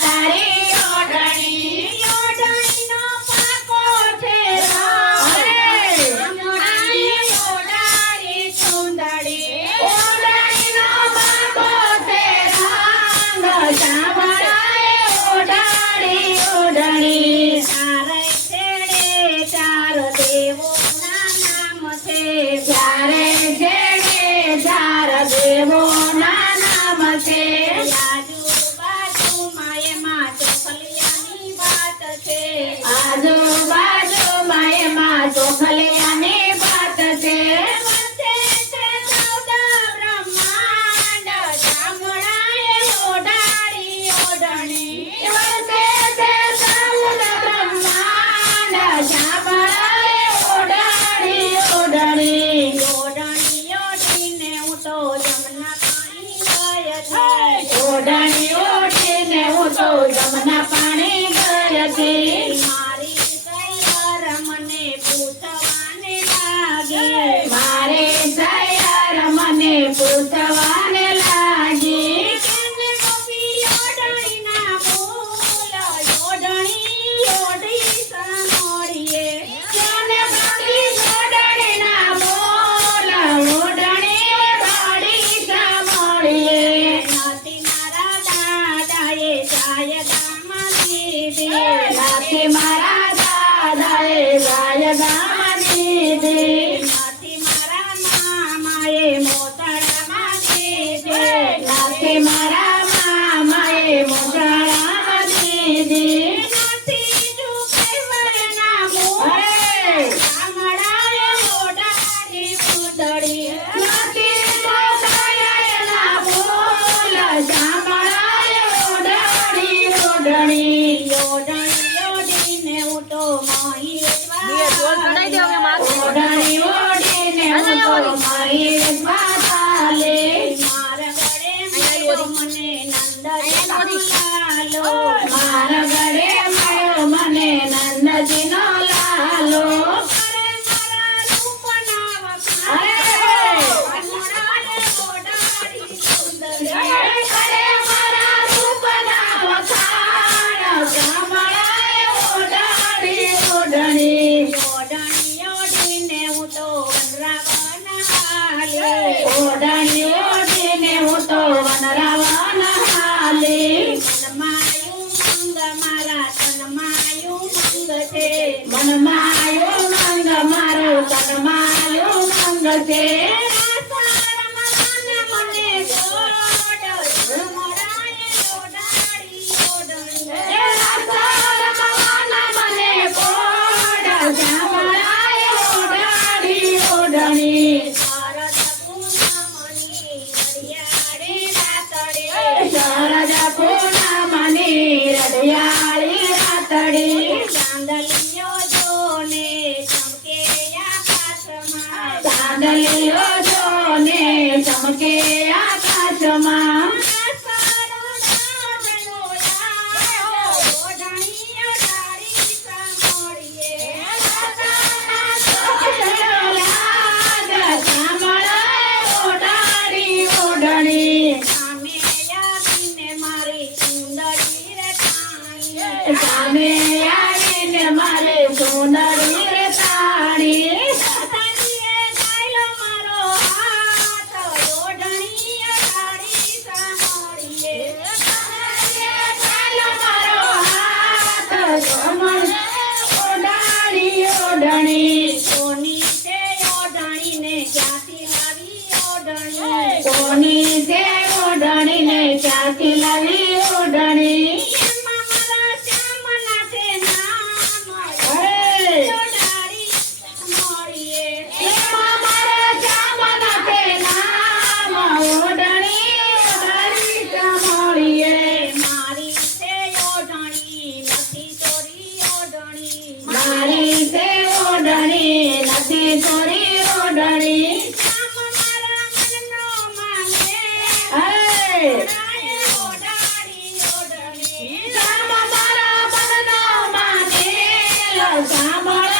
તારી ઓઢણી ઓઢણીનો પાકો છે ઓઢારી સુંદરી ઓઢણીનો પાકો છે સાંભળાય ઓઢારી ઓઢણી ચારે છેડે ચાર દેવોના નામ છે ચારે છેડે ચાર દેવોના નામ છે આજુબાજુમાં એમાં ચોખલિયાની વાત છે આજુબાજુમાં એમાં ચોખલિયાની વાત છે વચ્ચે છે ચૌદ બ્રહ્માંડ સાંભળાય ઓઢારી ઓઢણી વચ્ચે છે ચૌદ બ્રહ્માંડ સાંભળાય ઓઢારી ઓઢણી ઓઢણી ઓઢીને હું તો જમના પાણી ગઈ હતી ઓઢણી ઓઢીને હું તો જમના પાણી ગઈ હતી મારી સૈયર મને પૂછવાને લાગી મારી સૈયર મને પૂછવાને લાગી કેને ગોપી ઓઢણીના ફૂલ ઓઢણી ઓઢી સાંભળીએ કેને ગોપી ઓઢણીના ફૂલ ઓઢણી ઓઢી સાંભળીએ નથી મારા દાદાએ જાય ગામ દીધી નથી મારા દાદાએ જાય ગામ દીધી નથી મારા મામાએ મોતળામાં દીધી નથી મારા મામાએ મોતળામાં દીધી નથી ચૂકેવરના મોઢે સાંભળાય ઓઢારી પૂતળી નથી ચોખલિયાના ફૂલ સાંભળાય ઓઢારી ઓઢણી ઓઢણી ઓઢીને હું તો ઓઢણી ઓઢીને હું તો મહેશમાં ચાલે મારા ગળે મળ્યો મને નંદજીનો લાલો મારા ગળે મળ્યો મને નંદજીનો લાલો કરે મારા રૂપના વખાણ ઓઢારી સુંદરી કરે મારા રૂપના વખાણ સાંભળાય ઓઢારી ઓઢણી ઓઢણી ઓઢીને હું તો વનરાવન હાલે ઓઢણી ઓઢીને હું તો વનરાવન હાલે મનમાયું મંગ મારા તનમાયું મંગ છે મનમાયું મંગ મારું તનમાયું મંગ છે શારદા પૂનમની રડિયાળી રાતડી ચાંદલિયો જોને ચમકે આકાશમાં ચાંદલિયો જોને ચમકે આકાશમાં સામે આવીને મારે સોનરી રે તાણી સાતાજીએ ગાયલો મારો હાથ ઓઢણી ઓઢારી સાંભળીએ સાતાજીએ ગાયલો મારો હાથ ઓઢારી ઓઢણી કોની છે ઓઢણીને ક્યાંથી લાવી ઓઢણી કોની છે ઓઢણીને ક્યાંથી લાવી ઓઢણી મારી છે ઓઢણી નથી ચોરી ઓઢણી મારા મનનો માને ઓઢારી ઓઢણી મારા મનનો માને સાંભળ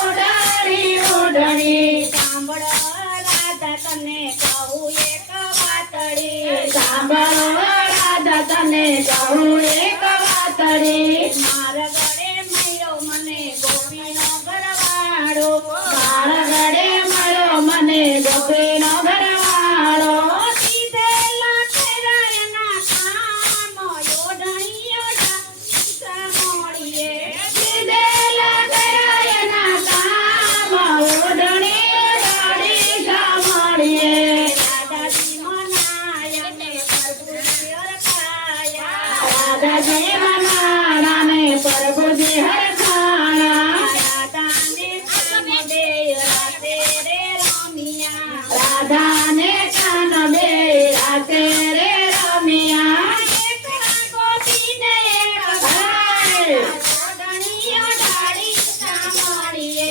ઓઢારી ઓઢણી સાંભળ રાધા તને કહું એક વાતડી સાંભળ રાધા તને કહું એક ઘડી મારા ગળે મળ્યો મને ગોપીનો ઘરવાળો મારા ઘડે મળ્યો મને ગોપીનો ઘરવાળો દીધેલા ફેરાયના કામ યોડણીઓ સામોળીએ દીધેલા કરાયના કામ ઓઢણી ઓઢાડી સાંભળીએ દાદાજી મનાય ને પ્રભુજી હરખાયા રાધાજી મનાણાને પ્રભુજી હરખાણા દાદાને કામ દે રાતે રે રમિયા રાધાને કાન બે રાતે રે રમ્યા એકલા ગોપીને એક હે! ઓઢણીઓ ઢાળી સામોળીએ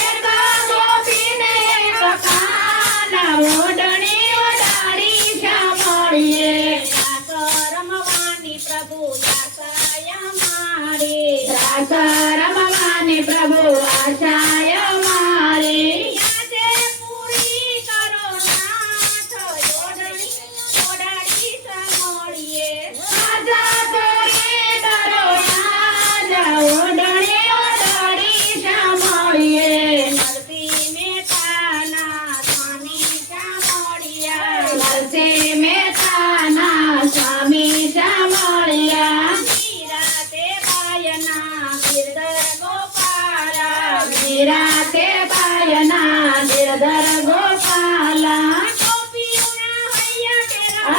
એકા ગોપીને એક કાન ઓઢણી ઓઢાડી સાંભળીએ રમવાની પ્રભુ દાસાય મારી રાસ રમવાની પ્રભુ આશાય મારી આજે પૂરી કરો નાથ ઓઢણી ઓઢાડી સામોળીએ રાજા તોરી કરો રાજા ઓઢણી ઓઢાડી સાંભળીએ નરસિંહ મહેતાના સ્વામી સામોળિયા નરસિંહ મહેતાના સ્વામી સાંભળ્યા નિરાતે બાયના ગિરધર ગોપાલા નિરાતે પાયના ગિરધર ગોપાલા ગોપીઓના હૈયા કેરા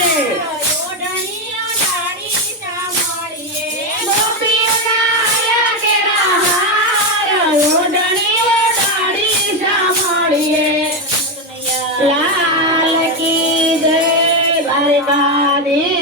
હે! ઓઢણીઓ ઢાળી સામોળીએ ગોપીઓના આયા કેરા હાર ઓઢણી ઓઢાડી સાંભળીએ લાલ કી જય દ્વારકાધીશ